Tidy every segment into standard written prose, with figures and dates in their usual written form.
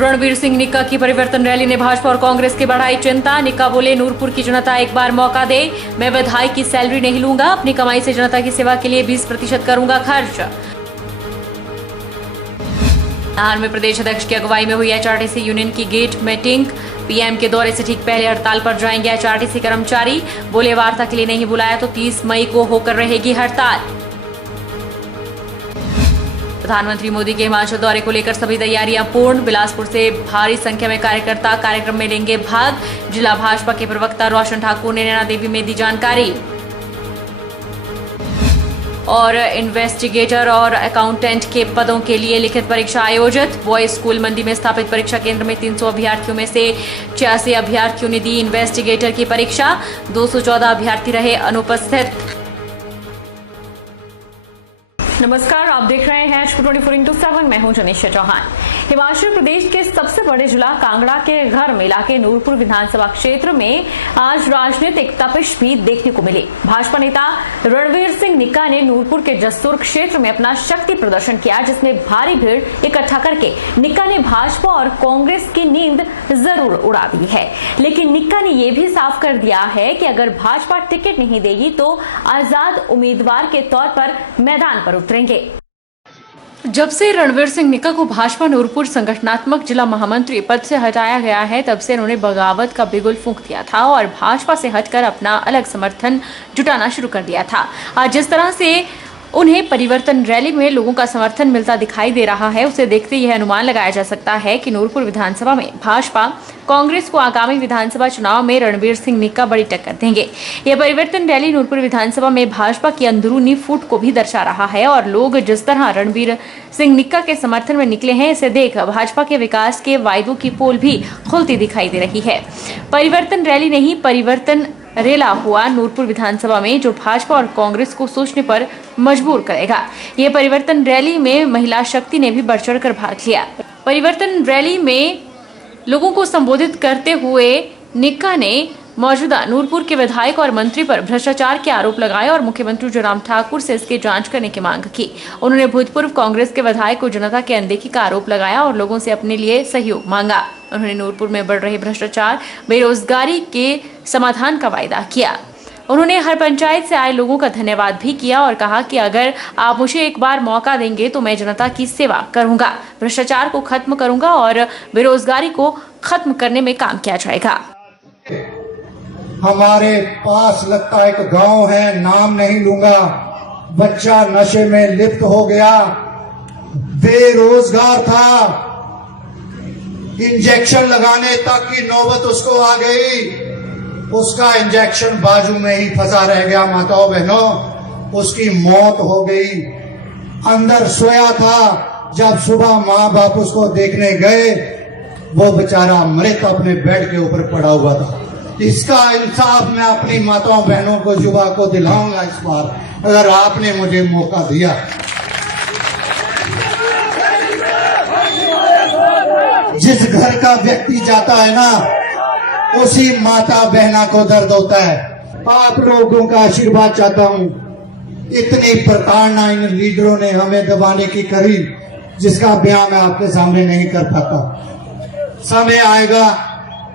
रणवीर सिंह निक्का की परिवर्तन रैली ने भाजपा और कांग्रेस की बढ़ाई चिंता। निक्का बोले, नूरपुर की जनता एक बार मौका दे, मैं विधायक की सैलरी नहीं लूंगा, अपनी कमाई से जनता की सेवा के लिए 20% करूंगा खर्च। नाहन में प्रदेश अध्यक्ष की अगुवाई में हुई एचआरटीसी यूनियन की गेट मीटिंग। पीएम के दौरे से ठीक पहले हड़ताल पर जाएंगे एचआरटीसी कर्मचारी। बोले, वार्ता के लिए नहीं बुलाया तो 30 मई को होकर रहेगी हड़ताल। प्रधानमंत्री मोदी के हिमाचल दौरे को लेकर सभी तैयारियां पूर्ण। बिलासपुर से भारी संख्या में कार्यकर्ता कार्यक्रम में लेंगे भाग। जिला भाजपा के प्रवक्ता रोशन ठाकुर ने नैना देवी में दी जानकारी। और इन्वेस्टिगेटर और अकाउंटेंट के पदों के लिए लिखित परीक्षा आयोजित। बॉयज स्कूल मंडी में स्थापित परीक्षा केंद्र में 300 अभ्यर्थियों में से 86 अभ्यर्थियों ने दी इन्वेस्टिगेटर की परीक्षा। 214 अभ्यर्थी रहे अनुपस्थित। नमस्कार, आप देख रहे हैं 24x7। मैं हूं जनीशा चौहान। हिमाचल प्रदेश के सबसे बड़े जिला कांगड़ा के घर में इलाके नूरपुर विधानसभा क्षेत्र में आज राजनीतिक तपिश भी देखने को मिली। भाजपा नेता रणवीर सिंह निक्का ने नूरपुर के जसुर क्षेत्र में अपना शक्ति प्रदर्शन किया, जिसमें भारी भीड़ इकट्ठा करके निक्का ने भाजपा और कांग्रेस की नींद जरूर उड़ा दी है। लेकिन निक्का ने यह भी साफ कर दिया है कि अगर भाजपा टिकट नहीं देगी तो आजाद उम्मीदवार के तौर पर मैदान पर उतरेंगे। जब से रणवीर सिंह निक्का को भाजपा नूरपुर संगठनात्मक जिला महामंत्री पद से हटाया गया है, तब से उन्होंने बगावत का बिगुल फूंक दिया था और भाजपा से हटकर अपना अलग समर्थन जुटाना शुरू कर दिया था। आज जिस तरह से उन्हें परिवर्तन रैली में लोगों का समर्थन मिलता दिखाई दे रहा है, उसे देखते यह अनुमान लगाया जा सकता है कि नूरपुर विधानसभा में भाजपा कांग्रेस को आगामी विधानसभा चुनाव में रणवीर सिंह निक्का बड़ी टक्कर देंगे। यह परिवर्तन रैली नूरपुर विधानसभा में भाजपा की अंदरूनी फूट को भी दर्शा रहा है और लोग जिस तरह रणवीर सिंह निक्का के समर्थन में निकले हैं, इसे देख भाजपा के विकास के वायदों की पोल भी खुलती दिखाई दे रही है। परिवर्तन रैली नहीं, परिवर्तन रेला हुआ नूरपुर विधानसभा में, जो भाजपा और कांग्रेस को सोचने पर मजबूर करेगा। ये परिवर्तन रैली में महिला शक्ति ने भी बढ़ चढ़कर भाग लिया। परिवर्तन रैली में लोगों को संबोधित करते हुए निक्का ने मौजूदा नूरपुर के विधायक और मंत्री पर भ्रष्टाचार के आरोप लगाए और मुख्यमंत्री जयराम ठाकुर से इसकी जांच करने की मांग की। उन्होंने भूतपूर्व कांग्रेस के विधायक को जनता की अनदेखी का आरोप लगाया और लोगों से अपने लिए सहयोग मांगा। उन्होंने नूरपुर में बढ़ रहे भ्रष्टाचार, बेरोजगारी के समाधान का वायदा किया। उन्होंने हर पंचायत से आए लोगों का धन्यवाद भी किया और कहा कि अगर आप मुझे एक बार मौका देंगे तो मैं जनता की सेवा करूंगा, भ्रष्टाचार को खत्म करूंगा और बेरोजगारी को खत्म करने में काम किया जाएगा। हमारे पास लगता एक गांव है, नाम नहीं लूंगा, बच्चा नशे में लिप्त हो गया, बेरोजगार था, इंजेक्शन लगाने तक की नौबत उसको आ गई, उसका इंजेक्शन बाजू में ही फंसा रह गया। माताओं बहनों, उसकी मौत हो गई। अंदर सोया था, जब सुबह माँ बाप उसको देखने गए, वो बेचारा मृत अपने बेड के ऊपर पड़ा हुआ था। इसका इंसाफ मैं अपनी माताओं बहनों को, युवा को दिलाऊंगा इस बार, अगर आपने मुझे मौका दिया। जिस घर का व्यक्ति जाता है ना, उसी माता बहना को दर्द होता है। आप लोगों का आशीर्वाद चाहता हूं। इतनी प्रताड़ना इन लीडरों ने हमें दबाने की करी, जिसका बयान मैं आपके सामने नहीं कर पाता। समय आएगा,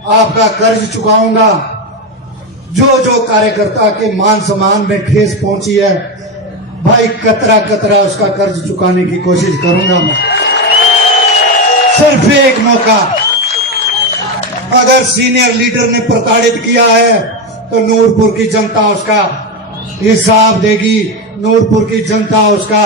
आपका कर्ज चुकाऊंगा। जो जो कार्यकर्ता के मान सम्मान में ठेस पहुंची है, भाई कतरा कतरा उसका कर्ज चुकाने की कोशिश करूंगा मैं। सिर्फ एक मौका, अगर सीनियर लीडर ने प्रताड़ित किया है तो नूरपुर की जनता उसका हिसाब देगी, नूरपुर की जनता उसका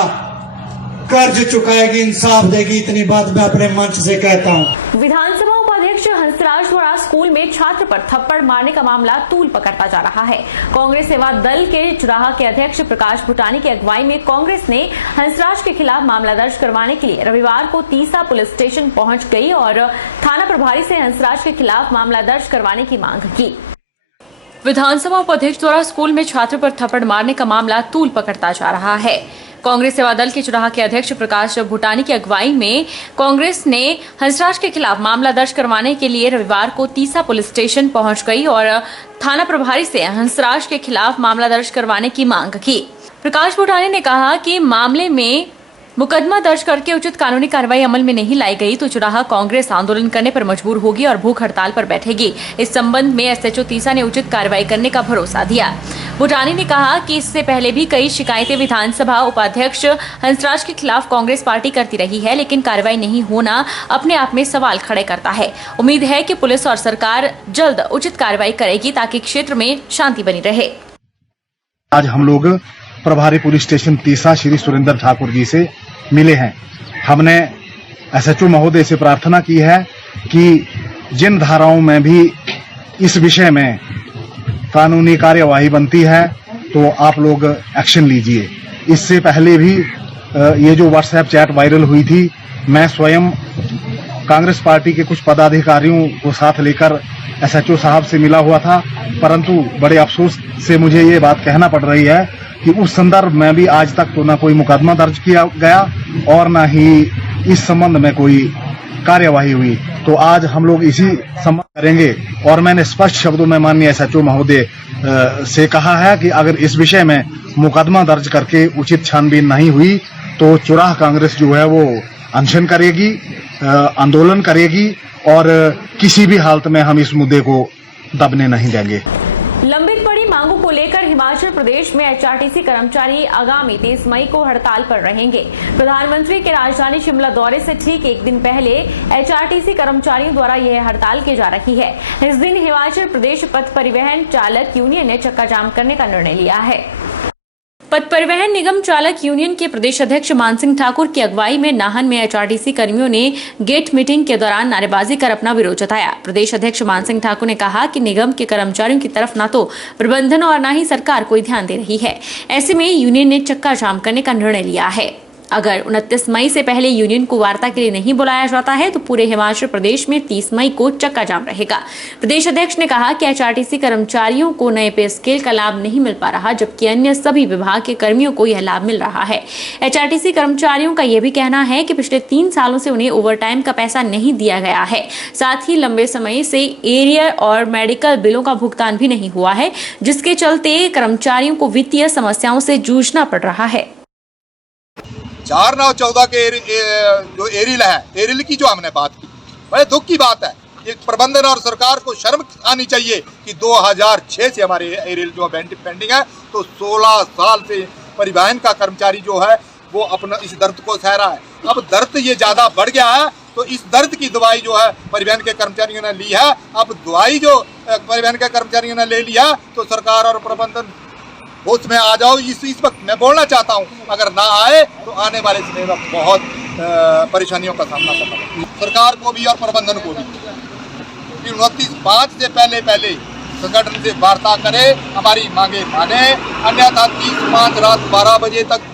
कर्ज चुकाएगी, इंसाफ देगी। इतनी बात मैं अपने मंच से कहता हूँ। विधानसभा उपाध्यक्ष हंसराज द्वारा स्कूल में छात्र पर थप्पड़ मारने का मामला तूल पकड़ता जा रहा है। कांग्रेस सेवा दल के चुराह के अध्यक्ष प्रकाश भूटानी की अगुवाई में कांग्रेस ने हंसराज के खिलाफ मामला दर्ज करवाने के लिए रविवार को तीसा पुलिस स्टेशन पहुंच गई और थाना प्रभारी से हंसराज के खिलाफ मामला दर्ज करवाने की मांग की। विधानसभा उपाध्यक्ष द्वारा स्कूल में छात्र पर थप्पड़ मारने का मामला तूल पकड़ता जा रहा है। कांग्रेस सेवा दल के चुराह के अध्यक्ष प्रकाश भूटानी की अगुवाई में कांग्रेस ने हंसराज के खिलाफ मामला दर्ज करवाने के लिए रविवार को तीसा पुलिस स्टेशन पहुंच गई और थाना प्रभारी से हंसराज के खिलाफ मामला दर्ज करवाने की मांग की। प्रकाश भूटानी ने कहा कि मामले में मुकदमा दर्ज करके उचित कानूनी कार्रवाई अमल में नहीं लाई गई तो चुराहा कांग्रेस आंदोलन करने पर मजबूर होगी और भूख हड़ताल पर बैठेगी। इस संबंध में एसएचओ तीसा ने उचित कार्रवाई करने का भरोसा दिया। भूटानी ने कहा कि इससे पहले भी कई शिकायतें विधानसभा उपाध्यक्ष हंसराज के खिलाफ कांग्रेस पार्टी करती रही है, लेकिन कार्रवाई नहीं होना अपने आप में सवाल खड़े करता है। उम्मीद है कि पुलिस और सरकार जल्द उचित कार्रवाई करेगी ताकि क्षेत्र में शांति बनी रहे। आज हम लोग प्रभारी पुलिस स्टेशन तीसा श्री सुरेंद्र ठाकुर जी से मिले हैं। हमने एसएचओ महोदय से प्रार्थना की है कि जिन धाराओं में भी इस विषय में कानूनी कार्यवाही बनती है तो आप लोग एक्शन लीजिए। इससे पहले भी ये जो व्हाट्सएप चैट वायरल हुई थी, मैं स्वयं कांग्रेस पार्टी के कुछ पदाधिकारियों को साथ लेकर एसएचओ साहब से मिला हुआ था, परंतु बड़े अफसोस से मुझे ये बात कहना पड़ रही है कि उस संदर्भ में भी आज तक तो न कोई मुकदमा दर्ज किया गया और न ही इस संबंध में कोई कार्यवाही हुई। तो आज हम लोग इसी संबंध करेंगे और मैंने स्पष्ट शब्दों में माननीय एसएचओ महोदय से कहा है कि अगर इस विषय में मुकदमा दर्ज करके उचित छानबीन नहीं हुई तो चुराह कांग्रेस जो है वो अनशन करेगी, आंदोलन करेगी और किसी भी हालत में हम इस मुद्दे को दबने नहीं देंगे। लंबित पड़ी मांगों को लेकर हिमाचल प्रदेश में एचआरटीसी कर्मचारी आगामी 30 मई को हड़ताल पर रहेंगे। प्रधानमंत्री के राजधानी शिमला दौरे से ठीक एक दिन पहले एचआरटीसी कर्मचारियों द्वारा यह हड़ताल की जा रही है। इस दिन हिमाचल प्रदेश पथ परिवहन चालक यूनियन ने चक्का जाम करने का निर्णय लिया है। पथ परिवहन निगम चालक यूनियन के प्रदेश अध्यक्ष मान सिंह ठाकुर की अगुवाई में नाहन में एचआरटीसी कर्मियों ने गेट मीटिंग के दौरान नारेबाजी कर अपना विरोध जताया। प्रदेश अध्यक्ष मान सिंह ठाकुर ने कहा कि निगम के कर्मचारियों की तरफ न तो प्रबंधन और न ही सरकार कोई ध्यान दे रही है। ऐसे में यूनियन ने चक्का जाम करने का निर्णय लिया है। अगर 29 मई से पहले यूनियन को वार्ता के लिए नहीं बुलाया जाता है तो पूरे हिमाचल प्रदेश में 30 मई को चक्का जाम रहेगा। प्रदेश अध्यक्ष ने कहा कि एचआरटीसी कर्मचारियों को नए पे स्केल का लाभ नहीं मिल पा रहा, जबकि अन्य सभी विभाग के कर्मियों को यह लाभ मिल रहा है। एचआरटीसी कर्मचारियों का यह भी कहना है कि पिछले 3 सालों से उन्हें ओवरटाइम का पैसा नहीं दिया गया है। साथ ही लंबे समय से एरियर और मेडिकल बिलों का भुगतान भी नहीं हुआ है, जिसके चलते कर्मचारियों को वित्तीय समस्याओं से जूझना पड़ रहा है। 4/9/14 के जो एरिल है, एरिल की जो हमने बात की, बड़े दुख की बात है। ये प्रबंधन और सरकार को शर्म आनी चाहिए कि 2006 से हमारे एरिल जो पेंडिंग है, तो 16 साल से परिवहन का कर्मचारी जो है वो अपना इस दर्द को सह रहा है। अब दर्द ये ज़्यादा बढ़ गया है, तो इस दर्द की दवाई जो है परिवहन के कर्मचारियों ने ली है। अब दवाई जो परिवहन के कर्मचारियों ने ले लिया तो सरकार और प्रबंधन उसमें आ जाओ। इस वक्त मैं बोलना चाहता हूँ, अगर ना आए तो आने वाले समय में बहुत परेशानियों का सामना करना पड़ेगा सरकार को भी और प्रबंधन को भी। 29/5 से पहले संगठन से वार्ता करे, हमारी मांगे माने, अन्यथा 30/5 रात 12 बजे तक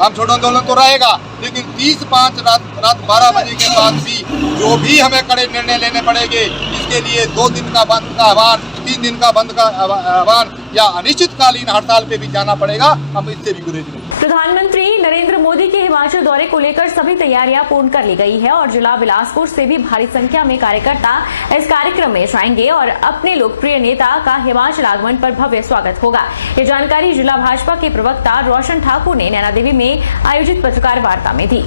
हम छोड़ो आंदोलन तो रहेगा, लेकिन 30/5 रात 12 बजे के बाद भी जो भी हमें कड़े निर्णय लेने पड़ेंगे, इसके लिए 2 दिन का बंद का आह्वान, 3 दिन का बंद का आह्वान या अनिश्चितकालीन हड़ताल पे भी जाना पड़ेगा। हम इससे भी गुरेज नहीं। प्रधानमंत्री नरेंद्र मोदी के हिमाचल दौरे को लेकर सभी तैयारियां पूर्ण कर ली गई है और जिला बिलासपुर से भी भारी संख्या में कार्यकर्ता इस कार्यक्रम में जाएंगे और अपने लोकप्रिय नेता का हिमाचल आगमन पर भव्य स्वागत होगा। ये जानकारी जिला भाजपा के प्रवक्ता रोशन ठाकुर ने नैना देवी में आयोजित पत्रकार वार्ता में दी।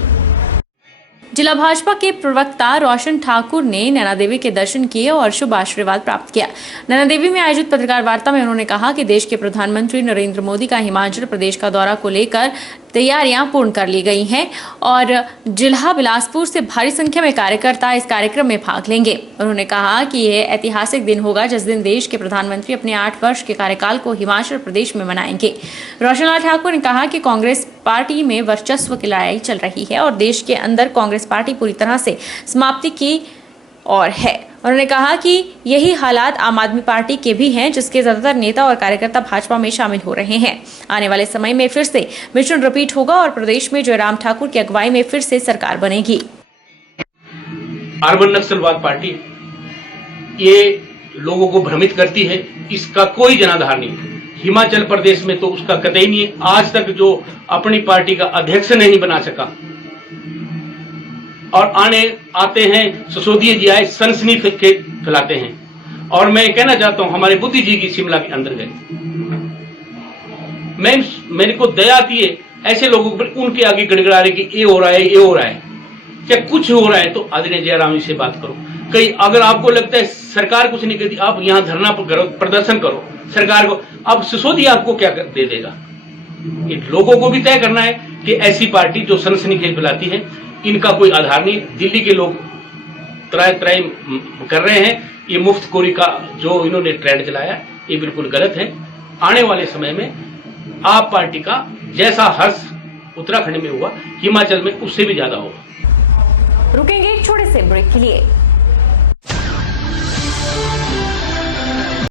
जिला भाजपा के प्रवक्ता रोशन ठाकुर ने नैना देवी के दर्शन किए और शुभ आशीर्वाद प्राप्त किया। नैना देवी में आयोजित पत्रकार वार्ता में उन्होंने कहा कि देश के प्रधानमंत्री नरेंद्र मोदी का हिमाचल प्रदेश का दौरा को लेकर तैयारियां पूर्ण कर ली गई हैं और जिला बिलासपुर से भारी संख्या में कार्यकर्ता इस कार्यक्रम में भाग लेंगे। उन्होंने कहा कि यह ऐतिहासिक दिन होगा जिस दिन देश के प्रधानमंत्री अपने 8 वर्ष के कार्यकाल को हिमाचल प्रदेश में मनाएंगे। रोशन ठाकुर ने कहा कि कांग्रेस पार्टी में वर्चस्व की लड़ाई चल रही है और देश के अंदर कांग्रेस पार्टी पूरी तरह से समाप्ति की ओर है। उन्होंने कहा कि यही हालात आम आदमी पार्टी के भी हैं, जिसके ज्यादातर नेता और कार्यकर्ता भाजपा में शामिल हो रहे हैं। आने वाले समय में फिर से मिशन रिपीट होगा और प्रदेश में जयराम ठाकुर की अगुवाई में फिर से सरकार बनेगी। अर्बन नक्सलवाद पार्टी ये लोगों को भ्रमित करती है, इसका कोई जनाधार नहीं। हिमाचल प्रदेश में तो उसका कतई नहीं है। आज तक जो अपनी पार्टी का अध्यक्ष नहीं बना सका और आते हैं ससोदिये जी आए सनसनी फैलाते हैं। और मैं कहना चाहता हूं हमारे बुद्धि जी की शिमला के अंदर गए, मेरे को दया आती है ऐसे लोगों पर उनके आगे गड़गड़ा रहे कि ये हो रहा है, ये हो रहा है। क्या कुछ हो रहा है तो आदरणीय जयराम जी से बात करो। कहीं अगर आपको लगता है सरकार कुछ नहीं करती, आप यहाँ धरना करो, प्रदर्शन करो सरकार को, अब सिसोदिया आपको क्या दे देगा? ये लोगों को भी तय करना है कि ऐसी पार्टी जो सनसनी खेल फैलाती है, इनका कोई आधार नहीं। दिल्ली के लोग त्राय कर रहे हैं, ये मुफ्तखोरी का जो इन्होंने ट्रेंड चलाया ये बिल्कुल गलत है। आने वाले समय में आप पार्टी का जैसा हर्ष उत्तराखंड में हुआ, हिमाचल में उससे भी ज्यादा होगा। रुकेंगे एक छोटे से ब्रेक के लिए।